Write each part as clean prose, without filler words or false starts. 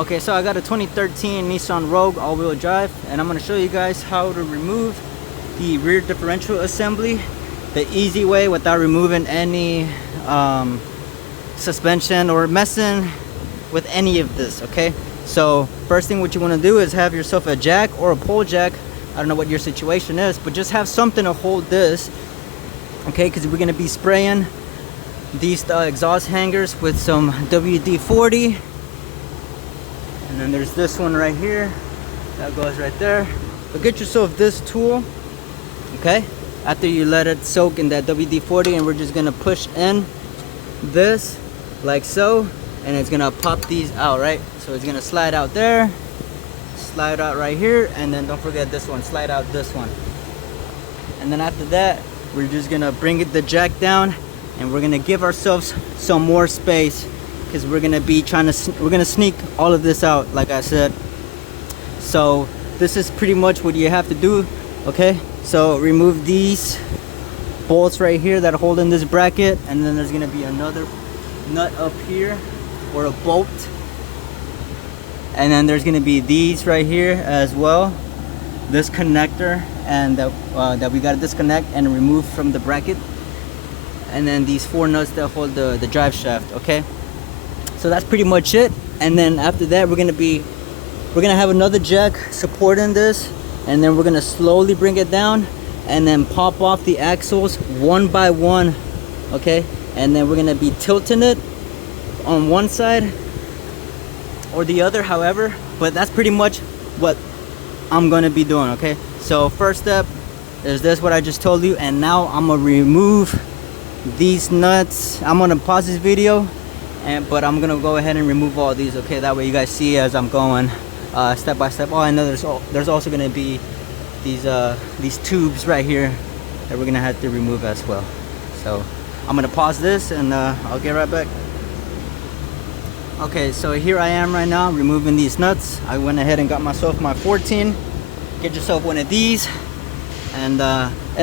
Okay, so I got a 2013 Nissan Rogue all-wheel drive, and I'm going to show you guys how to remove the rear differential assembly the easy way without removing any suspension or messing with any of this. Okay, so first thing what you want to do is have yourself a jack or a pole jack. I don't know what your situation is, but just have something to hold this, okay, because we're going to be spraying these exhaust hangers with some WD-40. And then there's this one right here that goes right there. But get yourself this tool, okay, after you let it soak in that WD-40, and we're just gonna push in this like so, and it's gonna pop these out, right? So it's gonna slide out there, slide out right here, and then don't forget this one, slide out this one. And then after that, we're just gonna bring the jack down, and we're gonna give ourselves some more space, because we're gonna be we're gonna sneak all of this out, like I said. So this is pretty much what you have to do. Okay, so remove these bolts right here that hold in this bracket, and then there's gonna be another nut up here, or a bolt, and then there's gonna be these right here as well, this connector, and that we gotta disconnect and remove from the bracket, and then these 4 nuts that hold the drive shaft. Okay, so that's pretty much it. And then after that, we're gonna have another jack supporting this, and then we're gonna slowly bring it down and then pop off the axles one by one. Okay, and then we're gonna be tilting it on one side or the other, however, but that's pretty much what I'm gonna be doing. Okay, so first step is this, what I just told you, and now I'm gonna remove these nuts. I'm gonna pause this video, but I'm gonna go ahead and remove all these. Okay, that way you guys see as I'm going step by step. Oh, I know there's also gonna be these tubes right here that we're gonna have to remove as well. So I'm gonna pause this, and I'll get right back. Okay, so here I am right now removing these nuts. I went ahead and got myself my 14. Get yourself one of these, and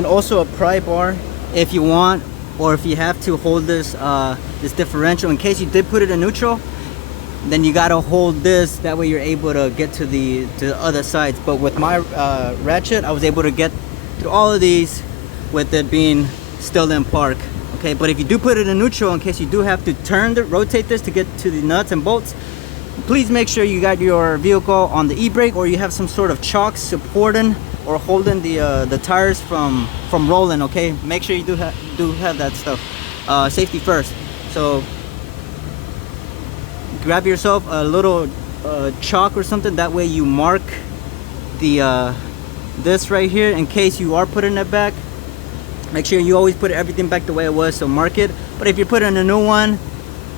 also a pry bar if you want, or if you have to hold this this differential in case you did put it in neutral. Then you gotta hold this, that way you're able to get to the other sides. But with my ratchet, I was able to get through all of these with it being still in park. Okay, but if you do put it in neutral, in case you do have to rotate this to get to the nuts and bolts, please make sure you got your vehicle on the e-brake, or you have some sort of chock supporting or holding the tires from rolling. Okay, make sure you do have that stuff. Safety first. So grab yourself a little chalk or something, that way you mark the this right here in case you are putting it back. Make sure you always put everything back the way it was, so mark it. But if you're putting a new one,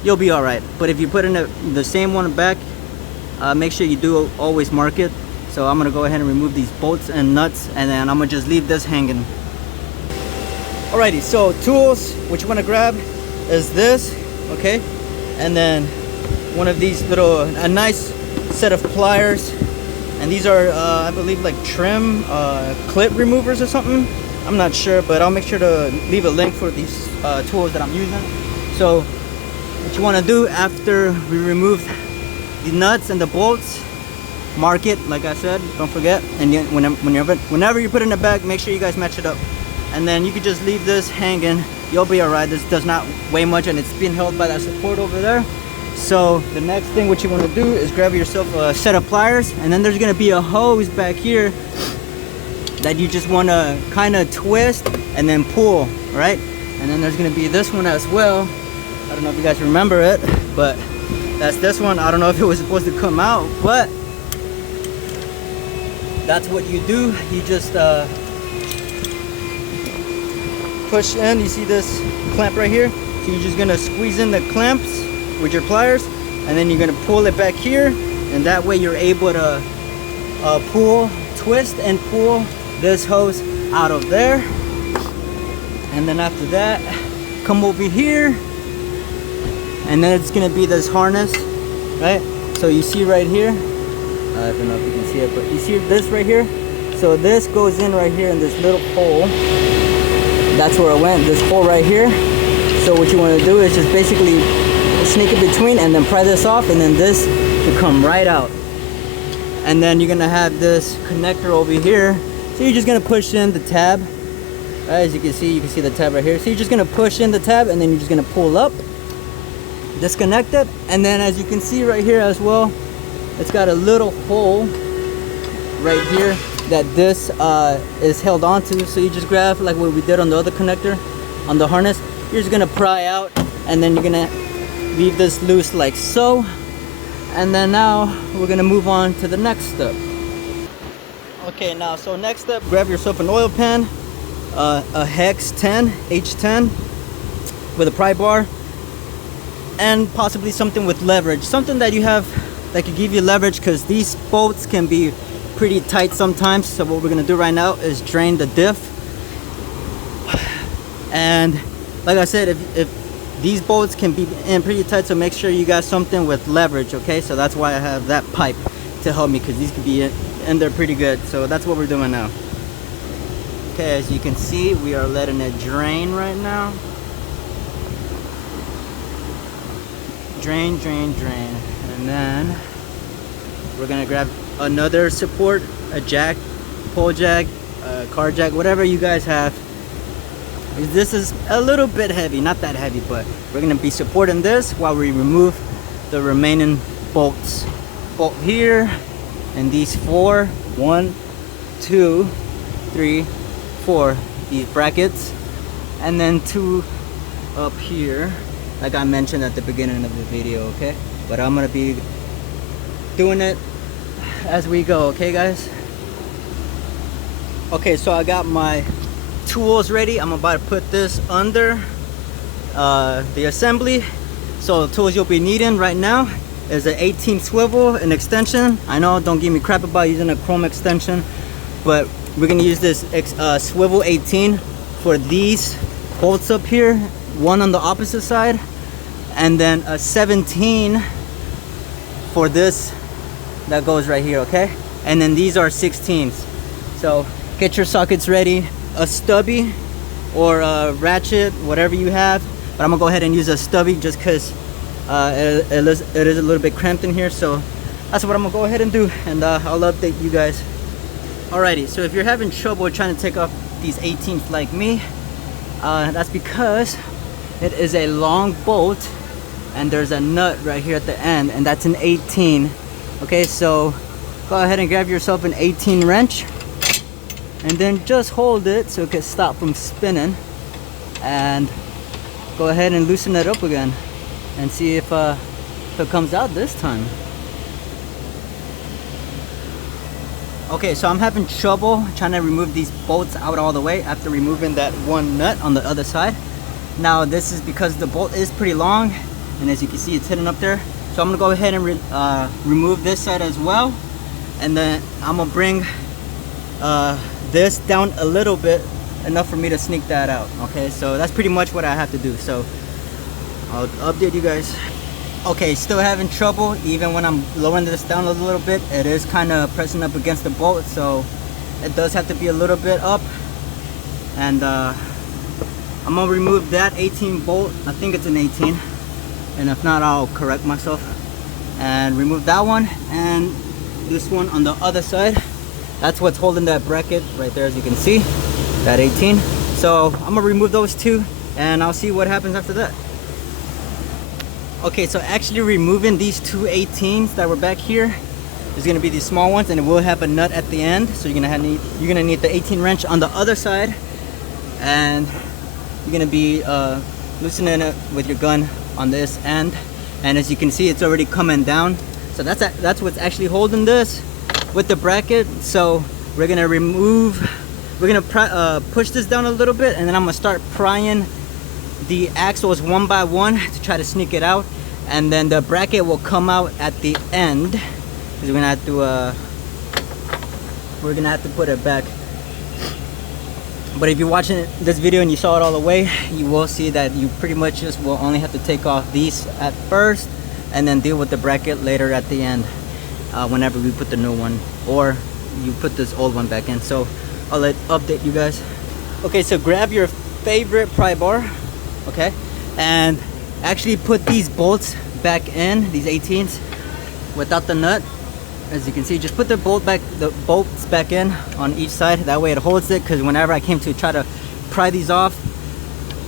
you'll be all right. But if you're putting the same one back, make sure you do always mark it. So I'm gonna go ahead and remove these bolts and nuts, and then I'm gonna just leave this hanging. Alrighty, so tools, what you wanna grab is this, okay? And then one of these a nice set of pliers. And these are, I believe, like trim clip removers or something. I'm not sure, but I'll make sure to leave a link for these tools that I'm using. So what you wanna do after we remove the nuts and the bolts, mark it, like I said, don't forget. And whenever you put it in the bag, make sure you guys match it up. And then you can just leave this hanging. You'll be alright. This does not weigh much, and it's being held by that support over there. So the next thing what you want to do is grab yourself a set of pliers, and then there's going to be a hose back here that you just want to kind of twist and then pull, right? And then there's going to be this one as well. I don't know if you guys remember it, but that's this one. I don't know if it was supposed to come out, but that's what you do. You just push in. You see this clamp right here? So you're just gonna squeeze in the clamps with your pliers, and then you're gonna pull it back here, and that way you're able to twist and pull this hose out of there. And then after that, come over here, and then it's gonna be this harness, right? So you see right here, I don't know if you can see it, but you see this right here? So this goes in right here in this little hole. That's where it went, this hole right here. So what you want to do is just basically sneak it between and then pry this off, and then this to come right out. And then you're gonna have this connector over here. So you're just gonna push in the tab. As you can see the tab right here. So you're just gonna push in the tab, and then you're just gonna pull up, disconnect it, and then as you can see right here as well, it's got a little hole right here that this is held onto. So you just grab, like what we did on the other connector on the harness, you're just gonna pry out, and then you're gonna leave this loose like so. And then now we're gonna move on to the next step. Okay, now so next step, grab yourself an oil pan, a hex 10 H10 with a pry bar, and possibly something with leverage, something that you have that could give you leverage, because these bolts can be pretty tight sometimes. So what we're gonna do right now is drain the diff. And like I said, if these bolts can be in pretty tight, so make sure you got something with leverage, okay? So that's why I have that pipe to help me, because these could be in there pretty good. So that's what we're doing now. Okay, as you can see, we are letting it drain right now. Drain, drain, drain. And then we're gonna grab another support, a jack, pole jack, a car jack, whatever you guys have. This is a little bit heavy, not that heavy, but we're gonna be supporting this while we remove the remaining bolts. Bolt here, and these 4, 1, 2, 3, 4, these brackets, and then 2 up here, like I mentioned at the beginning of the video, okay? But I'm gonna be doing it as we go, okay guys? Okay, so I got my tools ready. I'm about to put this under the assembly. So the tools you'll be needing right now is an 18 swivel, an extension. I know, don't give me crap about using a chrome extension, but we're gonna use this swivel 18 for these bolts up here, one on the opposite side, and then a 17 for this that goes right here, okay? And then these are 16s. So get your sockets ready, a stubby or a ratchet, whatever you have, but I'm gonna go ahead and use a stubby just because it is a little bit cramped in here. So that's what I'm gonna go ahead and do, and I'll update you guys. Alrighty, so if you're having trouble trying to take off these 18s like me, that's because it is a long bolt and there's a nut right here at the end, and that's an 18. Okay, so go ahead and grab yourself an 18 wrench, and then just hold it so it can stop from spinning, and go ahead and loosen it up again and see if it comes out this time. Okay, so I'm having trouble trying to remove these bolts out all the way after removing that one nut on the other side. Now this is because the bolt is pretty long, and as you can see it's hidden up there. So I'm gonna go ahead and remove this side as well, and then I'm gonna bring this down a little bit, enough for me to sneak that out. Okay, so that's pretty much what I have to do. So I'll update you guys. Okay, still having trouble even when I'm lowering this down a little bit. It is kind of pressing up against the bolt, so it does have to be a little bit up. And I'm gonna remove that 18 bolt. I think it's an 18, and if not, I'll correct myself and remove that one, and this one on the other side. That's what's holding that bracket right there, as you can see, that 18. So I'm gonna remove those two, and I'll see what happens after that. Okay, so actually removing these two 18s that were back here is gonna be these small ones, and it will have a nut at the end. So you're gonna need the 18 wrench on the other side, and you're gonna be loosening it with your gun on this end. And as you can see, it's already coming down. So that's what's actually holding this with the bracket. So we're gonna push this down a little bit, and then I'm gonna start prying the axles one by one to try to sneak it out, and then the bracket will come out at the end, because we're gonna have to put it back. But if you're watching this video and you saw it all the way, you will see that you pretty much just will only have to take off these at first and then deal with the bracket later at the end, whenever we put the new one or you put this old one back in. So I'll update you guys. Okay, so grab your favorite pry bar, okay, and actually put these bolts back in, these 18s, without the nut. As you can see, just put the bolts back in on each side. That way it holds it, because whenever I came to try to pry these off,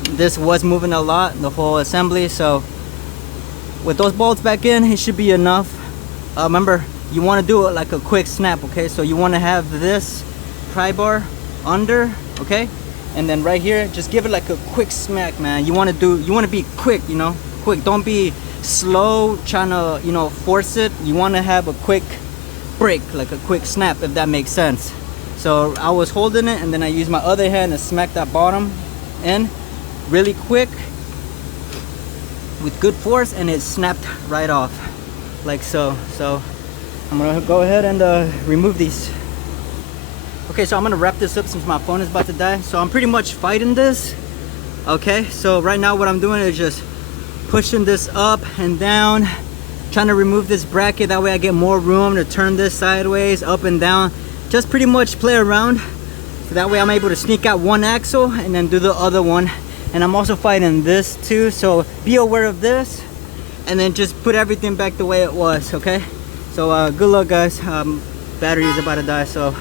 this was moving a lot, the whole assembly. So with those bolts back in, it should be enough. Remember, you want to do it like a quick snap, okay? So you want to have this pry bar under, okay? And then right here, just give it like a quick smack, man. You want to be quick, you know, quick. Don't be slow trying to, you know, force it. You want to have a quick break, like a quick snap, if that makes sense. So I was holding it, and then I used my other hand to smack that bottom in really quick with good force, and it snapped right off like so. So I'm gonna go ahead and remove these. Okay, so I'm gonna wrap this up since my phone is about to die. So I'm pretty much fighting this. Okay, so right now what I'm doing is just pushing this up and down, trying to remove this bracket. That way I get more room to turn this sideways, up and down. Just pretty much play around. So that way I'm able to sneak out one axle and then do the other one. And I'm also fighting this too, so be aware of this. And then just put everything back the way it was, okay? So good luck, guys. Battery is about to die, so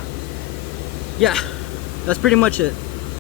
yeah, that's pretty much it.